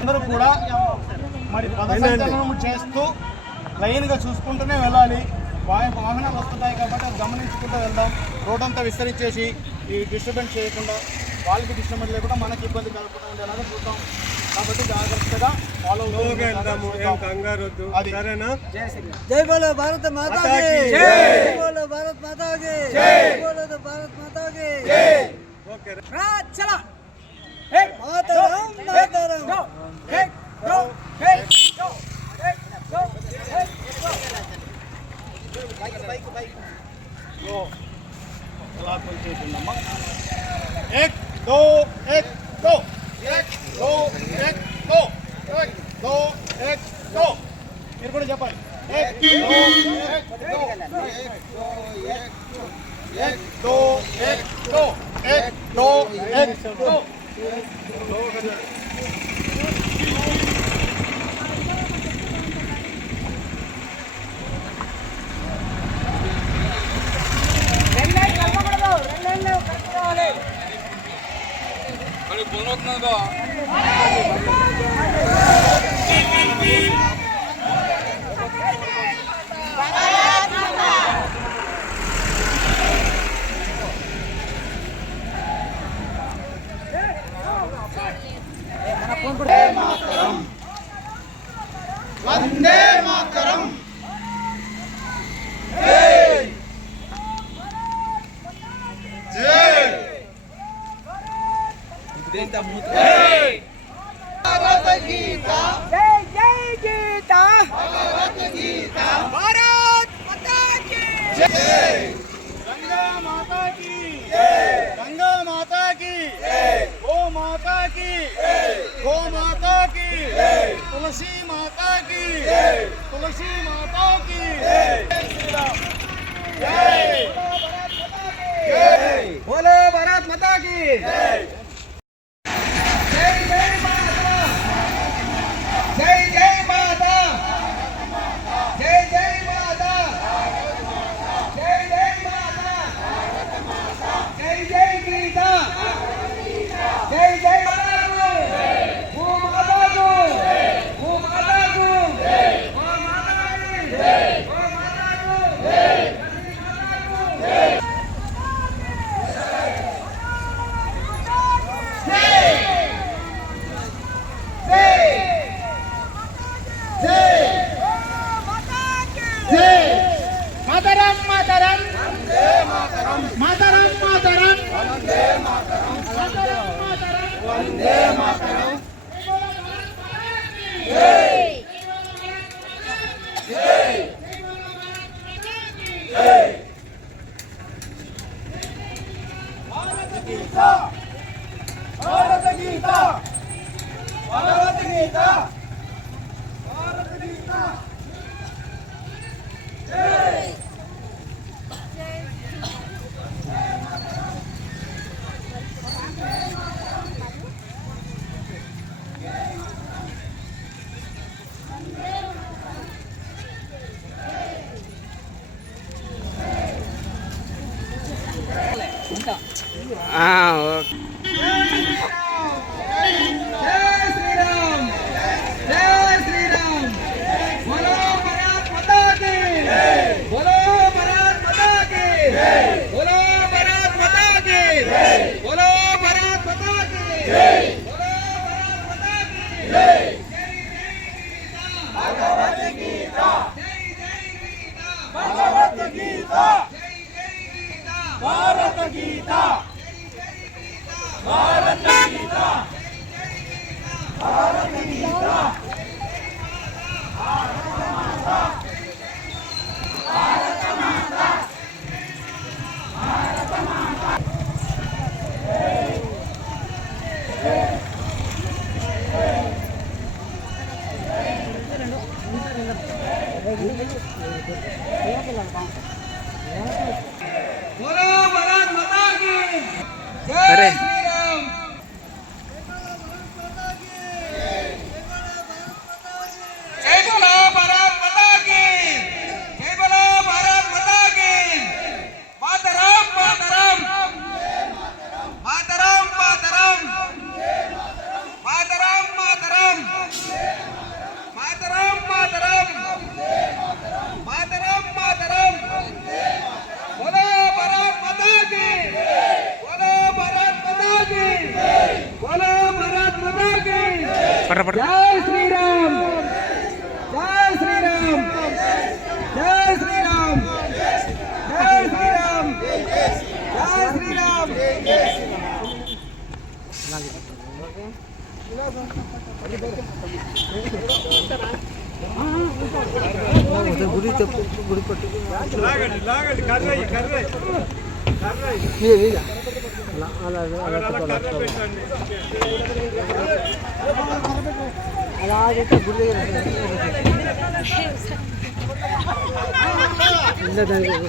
అందరూ కూడా మరి పదసంచలనం చేస్తూ లైన్గా చూసుకుంటూనే వెళ్ళాలి. వాహ వాహనాలు వస్తున్నాయి కాబట్టి అది గమనించుకుంటూ వెళ్దాం. రోడ్ అంతా విస్తరించేసి ఈ డిస్టర్బెన్స్ చేయకుండా వాళ్ళకి డిస్టర్బెన్స్ లేకుండా మనకి ఇబ్బంది కలగకుండా ఉండేలాగా చూద్దాం. కాబట్టి జాగ్రత్తగా ఫాలో వెళ్దాము. కంగారు వద్దు సరేనా? జై బోలో భారత్ మాతా మాతా కి కి జై జై. బోలో భారత్ మాతా కి జై బోలో భారత్ ఓకే 不能够啊 देता मूत भारत गीता। जय जय गीता। भारत गीता। भारत माता की। जय। गंगा माता की। जय। गंगा माता की। जय। गो माता की। जय। गो माता की। जय। तुलसी माता की। जय। तुलसी माता की। जय। जय। बोलो भारत माता की। जय। अरे। పట్ర పట్ర జై శ్రీరామ్. జై శ్రీరామ్. జై గుడి గుడి పట్టు లాగండి లాగండి కర్రయ్య కర్రయ్య. కర్రయ్య మీద అలా గుడి దగ్గర దానికి ఒకటి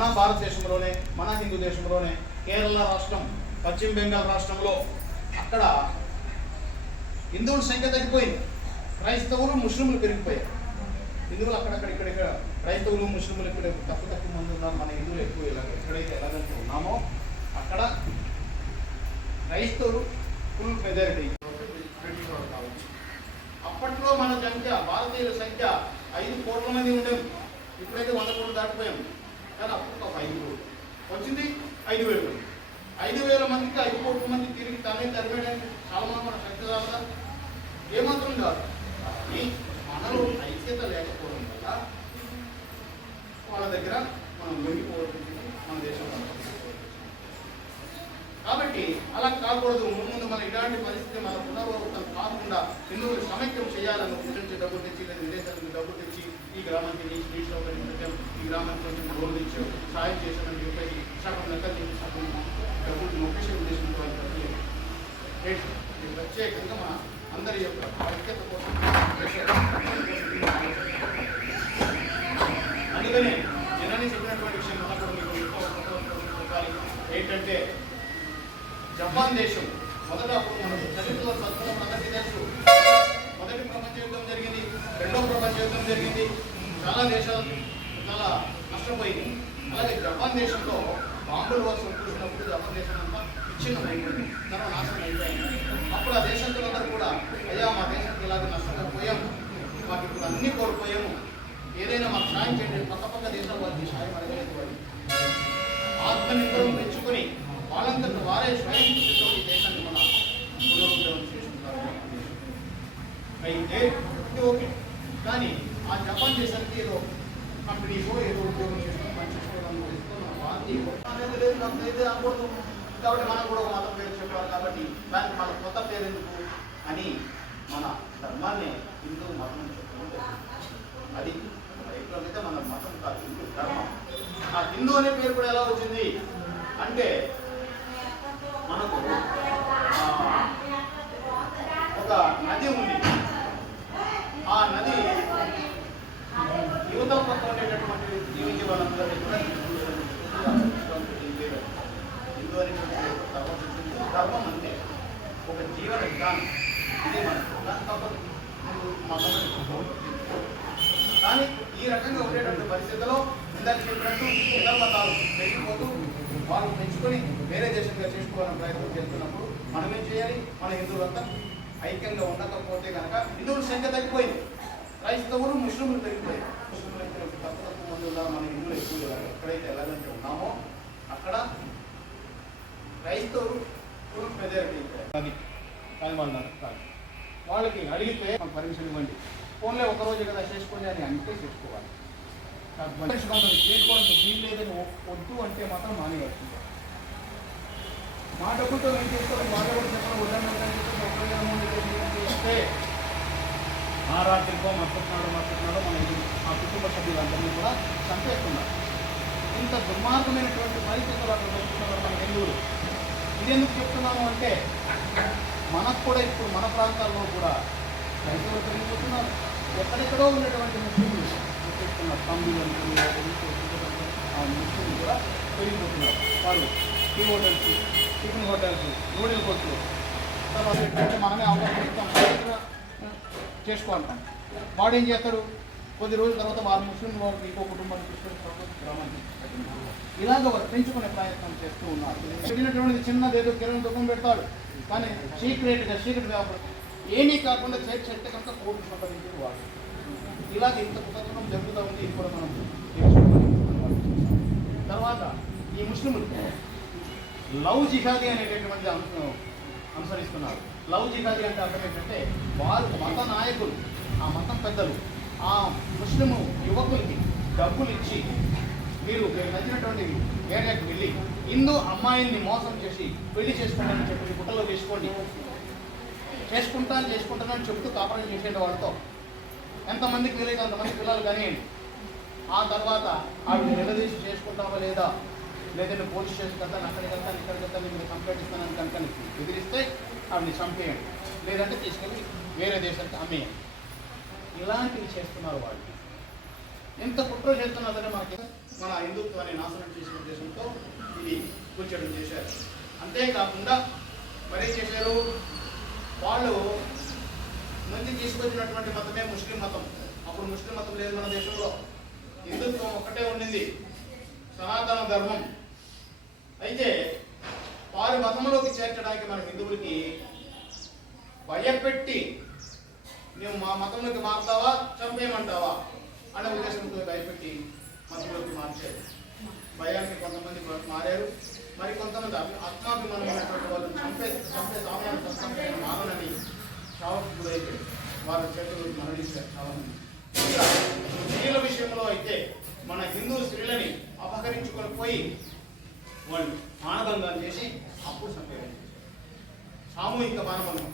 మన భారతదేశంలోనే మన హిందూ దేశంలోనే కేరళ రాష్ట్రం పశ్చిమ బెంగాల్ రాష్ట్రంలో అక్కడ హిందువుల సంఖ్య తగ్గిపోయింది. క్రైస్తవులు ముస్లింలు పెరిగిపోయారు. హిందువులు అక్కడక్కడ ఇక్కడ ఇక్కడ క్రైస్తవులు ముస్లింలు ఇక్కడ తక్కువ తక్కువ మంది ఉన్నారు. మన హిందువులు ఎక్కువ ఇలా ఎక్కడైతే ఎలాగంటూ ఉన్నామో అక్కడ క్రైస్తవులు ఫుల్ మెజారిటీ. కావచ్చు అప్పట్లో మన సంఖ్య భారతీయుల సంఖ్య ఐదు కోట్ల మంది ఉండేది ఇప్పుడైతే వంద కోట్లు దాటిపోయాం. కానీ అప్పుడు ఒక ఐదు కోట్లు వచ్చింది? ఐదు వేల. మంది ఐదు వేల మందికి ఐదు కోట్ల మంది తిరిగి తనే తరిమేయడానికి చాలా మంది మన శక్తి రాదా ఏమాత్రం కాదు కానీ మనలో ఐక్యత లేకపోవడం వల్ల వాళ్ళ దగ్గర మనం లొంగిపోవడం మన దేశంలో కాబట్టి అలా కాకూడదు ముందు ముందు మన ఇలాంటి పరిస్థితి మన పునరావృతం కాకుండా హిందువులు సమైక్యం చేయాలని గురించి డబ్బులు తెచ్చి లేదా విదేశాలకు డబ్బులు తెచ్చి ఈ గ్రామానికి నీ నీ సౌకర్యం పెట్టాం ఈ గ్రామానికి కొంచెం లోన్ తెచ్చాం సాయం చేశామని చెప్పేసి సగం లెక్క తీసి సగం డబ్బులు నొప్పేసే ఉద్దేశంతో వాళ్ళు డబ్బులు ఇవ్వరు. ఏంటి? ఇది ప్రత్యేకంగా మన అందరి యొక్క ఐక్యత కోసం అందుకనే జనాన్ని చెప్పినటువంటి విషయం మనకు కూడా మీకు ఇంకో కొత్త చెప్పాలి. ఏంటంటే జపాన్ దేశం మొదట అప్పుడు మన చరిత్రలో చదువుకున్న అందరికీ తెలుసు మొదటి ప్రపంచ యుద్ధం జరిగింది రెండో ప్రపంచ యుద్ధం జరిగింది చాలా దేశాలు చాలా నష్టపోయింది అలాగే జపాన్ దేశంలో బాంబులు వర్షం కురిసినప్పుడు జపాన్ దేశం అంతా విచ్ఛిన్నం అయిపోయింది సర్వనాశనం అయిపోయింది అప్పుడు ఆ దేశస్తులందరూ కూడా అయ్యా మా దేశానికి ఇలాగ నష్టపోయాం మాకు ఇప్పుడు అన్ని కోల్పోయాము ఏదైనా మాకు సాయం చేయండి పక్క పక్క దేశాల వారికి సాయం అడగలేదు వారు ఆత్మనిర్భరం పెంచుకొని వాళ్ళంతట వారే స్వయం ఈ దేశాన్ని మన పునరుద్ధరణ చేసుకుంటారు అయితే ఇది ఓకే కానీ ఆ జపాన్ దేశానికి ఏదో కంపెనీకో ఏదో ఉద్యోగం చేసుకుని పని చేసుకోవడానికి అనేది లేదు నాకు అయితే అనకూడదు కాబట్టి మనం కూడా ఒక మతం పేరు చెప్పాలి కాబట్టి దానికి మన కొత్త పేరు ఎందుకు అని మన ధర్మాన్ని హిందూ మతం చెప్పుకుంటే అది అయితే మన మతం కాదు హిందూ ధర్మం ఆ హిందూ అనే పేరు కూడా ఎలా వచ్చింది అంటే మనకు ఆ, ఒక నది ఉంది ఆ నది యువత పక్క ఉండేటటువంటి జీవించే వాళ్ళందరినీ కూడా హిందూ అనేటువంటి ధర్మం ఉంటుంది. ధర్మం అంటే ఒక జీవన విధానం ఇది మనకు దాని తప్పదు నువ్వు మతం అని చెప్పుకోవద్దు. కానీ ఈ రకంగా ఉండేటువంటి పరిస్థితుల్లో ఇందాక చెప్పినట్టు ఇతర మతాలు పెరిగిపోతూ వాళ్ళు పెంచుకొని వేరే దేశంగా చేసుకోవాలని ప్రయత్నం చేస్తున్నప్పుడు మనం ఏం చేయాలి మన హిందువులంతా ఐక్యంగా ఉండకపోతే కనుక హిందువుల సంఖ్య తగ్గిపోయింది. క్రైస్తవులు ముస్లింలు పెరిగిపోయారు. ముస్లింలు అయితే తక్కువ తక్కువ మంది ఉన్నారు. మన హిందువులు ఎక్కువ. ఎక్కడైతే ఎలాగంటే ఉన్నామో అక్కడ క్రైస్తవులు మెజారిటీ అది వాళ్ళకి అడిగితే పర్మిషన్ ఇవ్వండి. ఫోన్లే ఒక రోజు కదా చేసుకోండి అని అంటే చేసుకోవాలి. చేసుకోవడానికి వీలు లేదని వద్దు అంటే మాత్రం మానేయాల్సిందే మా డబ్బులతో ఏం చేసుకోవాలి వాళ్ళ కూడా చెప్పడం వద్దని వస్తే ఆ రాత్రికో మర్చుతున్నాడు మర్చుతున్నాడు మన ఆ కుటుంబ సభ్యులందరినీ కూడా చంపేస్తున్నారు. ఇంత దుర్మార్గమైనటువంటి పరిస్థితులు అక్కడ వస్తున్నారు మన హిందువులు. ఇది ఎందుకు చెప్తున్నాము అంటే మనకు కూడా ఇప్పుడు మన ప్రాంతాల్లో కూడా రైతులు పెరిగిపోతున్నారు. ఎక్కడెక్కడో ఉన్నటువంటి ముస్లింలు చెప్తున్నారు తమ్ముళ్ళు ఆ ముస్లింలు కూడా పెరిగిపోతున్నారు. వారు tea hotels tiffin hotels noodle కొట్లు తర్వాత ఏంటంటే మనమే అవగాహన ఇస్తాం చేసుకోంటాం వాడు ఏం చేస్తాడు కొద్ది రోజుల తర్వాత వారు ముస్లిం వాళ్ళు ఇంకో కుటుంబాన్ని తీసుకొని ఇలాగ వారు ప్రయత్నం చేస్తూ ఉన్నారు పెట్టినటువంటి చిన్నది ఏదో కిరణ్ దుఃఖం పెడతాడు కానీ సీక్రెట్గా సీక్రెట్ వ్యాపారం ఏమీ కాకుండా చేతి చెట్టు కనుక కోర్టు సంపాదించారు వాడు ఇలాగ ఇంత కుటుంబం జరుగుతూ ఉంది ఇది కూడా మనం తర్వాత ఈ ముస్లింలు లవ్ జిహాదీ అనేటటువంటి అంశం అనుసరిస్తున్నారు. లవ్ జిహాదీ అంటే అర్థం ఏంటంటే వారు మత నాయకులు ఆ మతం పెద్దలు ఆ ముస్లిము యువకులకి డబ్బులు ఇచ్చి మీరు మీరు నచ్చినటువంటి ఏరియాకి వెళ్ళి హిందూ అమ్మాయిల్ని మోసం చేసి పెళ్ళి చేసుకోండి చెప్పి గుట్టలో చేసుకోండి చేసుకుంటాను చేసుకుంటానని చెప్తూ కాపురం చేసేట వాళ్ళతో. ఎంతమందికి వీలైతే అంతమంది పిల్లలు కానివ్వండి. ఆ తర్వాత ఆవిడ నిలదీసి చేసుకుంటామా లేదా? లేదంటే పోలీస్ స్టేషన్కి వెళ్తాను అక్కడికి వెళ్తాను ఇక్కడికి వెళ్తాను మీరు కంప్లైంట్ ఇస్తానని కనుక బెదిరిస్తే ఆవిడని చంపేయండి. లేదంటే తీసుకెళ్ళి వేరే దేశానికి అమ్మేయండి. ఇలాంటివి చేస్తున్నారు వాళ్ళు. ఎంత కుట్ర చేస్తున్నదని సరే మనకి మన హిందుత్వాన్ని నాశనం చేసిన ఉద్దేశంతో ఇది కూర్చోడం చేశారు. అంతేకాకుండా మరేం చేశారు? వాళ్ళు ముందు తీసుకొచ్చినటువంటి మతమే ముస్లిం మతం. అప్పుడు ముస్లిం మతం లేదు మన దేశంలో. హిందుత్వం ఒక్కటే ఉండింది. సనాతన ధర్మం అయితే వారి మతంలోకి చేర్చడానికి మన హిందువులకి భయపెట్టి నువ్వు మా మతంలోకి మారుతావా? చంపేయమంటావా? అనే ఉద్దేశంతో భయపెట్టి మతంలోకి మార్చారు. భయానికి కొంతమంది మారారు. మరి కొంతమంది ఆత్మాభిమానం ఆత్మాభిమానమైనటువంటి వాళ్ళు చంపే చంపే సామాన్య సంస్థ మారనని చావుకు గురైపోయి వారి చేతులు మరణించారు చాలా ఇంకా స్త్రీల విషయంలో అయితే మన హిందూ స్త్రీలని అపహరించుకొని పోయి వాళ్ళు మానభంగం చేసి అప్పుడు చంపేవారు సామూహిక మానభంగం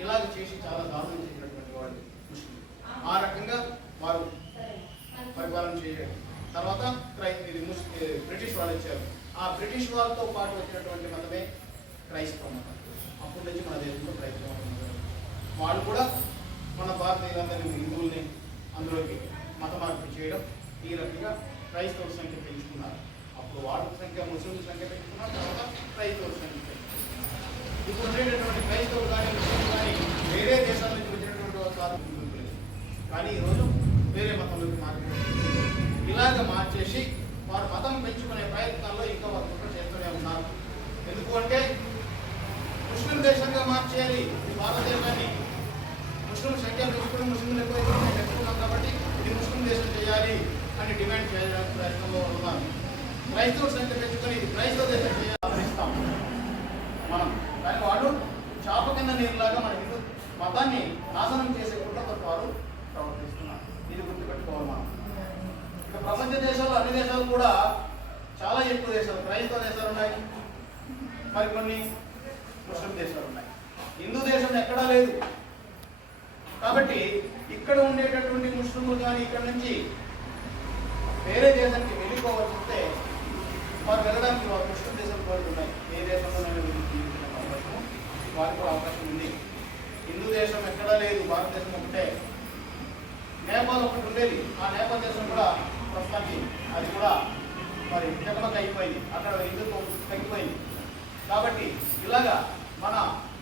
ఇలాగ చేసి చాలా దారుణం చేసినటువంటి వాళ్ళు ఆ రకంగా వారు పరిపాలన చేయడం తర్వాత క్రై- ఇది బ్రిటిష్ వాళ్ళు వచ్చారు ఆ బ్రిటిష్ వాళ్ళతో పాటు వచ్చినటువంటి మతమే క్రైస్తవ మతం. అప్పటి నుంచి మన దేశంలో క్రైస్తవ మతం వాళ్ళు కూడా మన భారతీయులందరినీ హిందువుల్ని అందులోకి మత మార్పు చేయడం ఈ రకంగా క్రైస్తవుల సంఖ్య పెంచుకున్నారు. అప్పుడు వాళ్ళ సంఖ్య ముస్లింల సంఖ్య పెంచుకున్నారు తర్వాత క్రైస్తవుల సంఖ్య. ఇప్పుడు ఉండేటటువంటి క్రైస్తవులు కానీ ముస్లింలు కానీ వేరే దేశాల నుంచి వచ్చినటువంటి వారు కానీ ఈరోజు వేరే మతంలోకి మారిపోయింది ఇలాగ మార్చేసి వారు మతం పెంచుకునే ప్రయత్నాల్లో ఇంకా వారు కుట్ర చేస్తూనే ఉన్నారు ఎందుకు అంటే ముస్లిం దేశంగా మార్చేయాలి ఈ భారతదేశాన్ని ముస్లిం సంఖ్య పెంచుకుని ముస్లింలు ఎక్కువ పెంచుకున్నాం కాబట్టి ఇది ముస్లిం దేశం చేయాలి అని డిమాండ్ చేయడానికి ప్రయత్నంలో ఉన్నారు క్రైస్తవ సంఖ్య పెంచుకొని ఇది క్రైస్తవ దేశం చేయాలి ఆదరిస్తాం మనం కానీ వాళ్ళు చాప కింద నీరులాగా మన హిందూ మతాన్ని నాశనం చేసే కుట్రతో వారు ప్రవర్తిస్తున్నారు ఇది గుర్తుపెట్టుకోవాలి మనం ఇక ప్రపంచ దేశాల్లో అన్ని దేశాలు కూడా చాలా ఎక్కువ దేశాలు క్రైస్తవ దేశాలు ఉన్నాయి. మరికొన్ని ముస్లిం దేశాలు ఉన్నాయి. హిందూ దేశం ఎక్కడా లేదు. కాబట్టి ఇక్కడ ఉండేటటువంటి ముస్లింలు కానీ ఇక్కడ నుంచి వేరే దేశానికి వెళ్ళిపోవాల్సి వస్తే వారు వెళ్ళడానికి వారు ముస్లిం దేశం కోరుతున్నాయి ఏ దేశంలోనైనా జీవించిన అవకాశం వారికి కూడా అవకాశం ఉంది. హిందూ దేశం ఎక్కడా లేదు భారతదేశం ఒకటే. నేపాల్ ఒకటి ఉండేది. ఆ నేపాల్ దేశం కూడా ప్రస్తుతానికి అది కూడా మరి జగమక అయిపోయింది అక్కడ హిందుత్వం తగ్గిపోయింది కాబట్టి ఇలాగా మన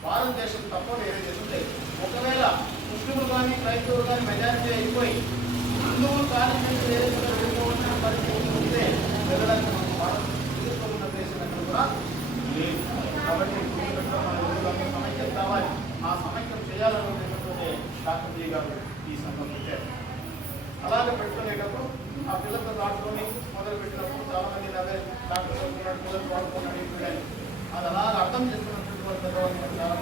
భారతదేశం తప్ప వేరే దేశం లేదు ఒకవేళ ముస్లింలు కానీ క్రైస్తవులు కానీ మెజారిటీ అయిపోయి హిందువులు కానీ వేరే చోట వెళ్ళిపోవాల్సిన పరిస్థితి ఉంటే వెళ్ళడానికి మన భారత హిందుత్వం ఉన్న దేశం ఎక్కడ కూడా లేదు కాబట్టి గుర్తుపెట్టుకో మన హిందువులకు సమైక్యం కావాలి ఆ సమైక్యం చేయాలనుకునేటటువంటి డాక్టర్ జీ గారు ఈ సంఘం పెట్టారు అలాగే పెట్టుకునేటప్పుడు ఆ పిల్లలతో దాటుకొని మొదలు పెట్టినప్పుడు చాలా మంది అదే డాక్టర్ చదువుకున్నాడు పిల్లలు వాడుకున్నాడు ఇప్పుడు అని. అది అలాగ అర్థం చేసుకున్నటువంటి వాళ్ళు పెద్దవాళ్ళు కూడా చాలా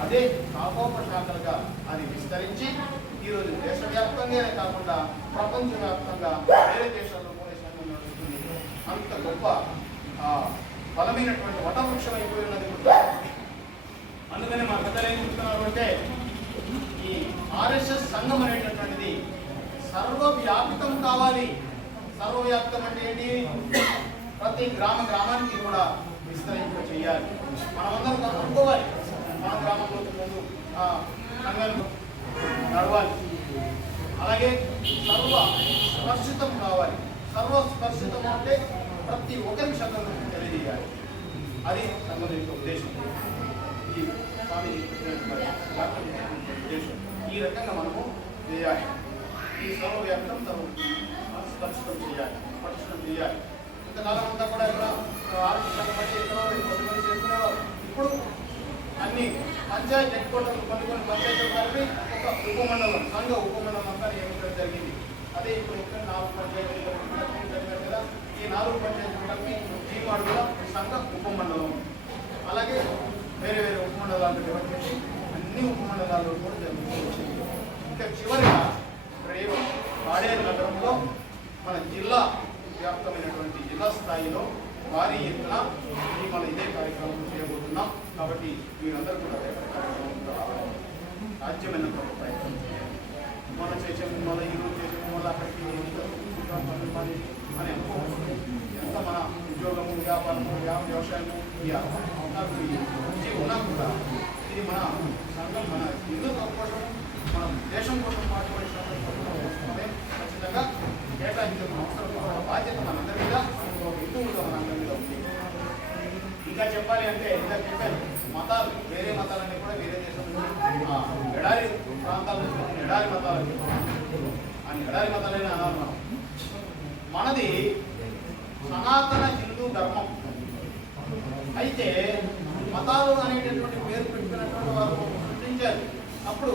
అదే కాపోపశాఖలుగా అది విస్తరించి ఈరోజు దేశవ్యాప్తంగానే కాకుండా ప్రపంచవ్యాప్తంగా వేరే దేశాల్లో కూడా సంఘం నడుస్తుంది అంత గొప్ప బలమైనటువంటి వటవృక్షం అయిపోయి ఉన్నది అందుకని మా పెద్దలు ఏం చెప్తున్నారు అంటే ఈ ఆర్ఎస్ఎస్ సంఘం అనేటటువంటిది సర్వవ్యాపితం కావాలి. సర్వవ్యాప్తం అంటే ఏంటి? ప్రతి గ్రామ గ్రామానికి కూడా విస్తరింప చేయాలి. మనమందరం అనుకోవాలి మన గ్రామంలో ముందు సంఘాలు నడవాలి అలాగే సర్వ స్పర్శితం కావాలి. సర్వ స్పర్శితం అంటే ప్రతి ఒక్కరికి సంఘం తెలియజేయాలి. అది సంఘం యొక్క ఉద్దేశం. ఈ స్వామి ఉద్దేశం. ఈ రకంగా మనము చేయాలి. ఈ సర్వవ్యాప్తం సర్వ స్పర్శితం చేయాలి స్పర్శితం చేయాలి. ఇంతకాలం అంతా కూడా ఇక్కడ ఆరోగ్య శాఖ పట్టి ఎక్కడో కొంతమంది చేసుకునేవారు ఇప్పుడు అన్ని పంచాయతీ హెడ్ క్వార్టర్ కొన్ని కొన్ని పంచాయతీలు కలిపి ఒక ఉపమండలం సంఘ ఉపమండలం అంతా నియమించడం జరిగింది. అదే ఇప్పుడు ఇక్కడ నాలుగు పంచాయతీలు జరిగారు కదా. ఈ నాలుగు పంచాయతీలు కలిపి జీమాడు కూడా సంఘ ఉపమండలం. అలాగే వేరే వేరే ఉపమండలాలు డెవలప్ చేసి అన్ని ఉపమండలాల్లో కూడా జరుగుతుంది ఇంకా చివరిగా రేపు పాడేరు నగరంలో మన జిల్లా వ్యాప్తమైనటువంటి జిల్లా స్థాయిలో భారీ ఎత్తున మన ఇదే కార్యక్రమం చేయబోతున్నాం. కాబట్టి మీరందరూ కూడా రేపటి కార్యక్రమంలో ప్రయత్నం చేయాలి. మన చేసాము మళ్ళీ ఈరోజు చేసాము మళ్ళీ అక్కడికి ఇంకా పనులు పని అని అనుకోవచ్చు ఎంత మన ఉద్యోగము వ్యాపారము వ్యవసాయము ఈ అవకాశాలు మంచిగా ఉన్నా కూడా ఇది మన సంఘం మన హిందూ కోసం మన దేశం కోసం పాటుపడినటువంటి ఖచ్చితంగా కేటాయించిన అవసరం. బాధ్యత మనందరి మీద ఒక హిందువులుగా మనందరి మీద ఉంది. ఇంకా చెప్పాలి అంటే ఇంకా చెప్పాను మతాలు వేరే మతాలన్నీ కూడా వేరే దేశంలో ఎడారి ప్రాంతాల నుంచి ఎడారి మతాలు. అని ఎడారి మతాలైన అనాలి మనది సనాతన హిందూ ధర్మం. అయితే మతాలు అనేటటువంటి పేరు పెట్టినటువంటి వారు సృష్టించారు అప్పుడు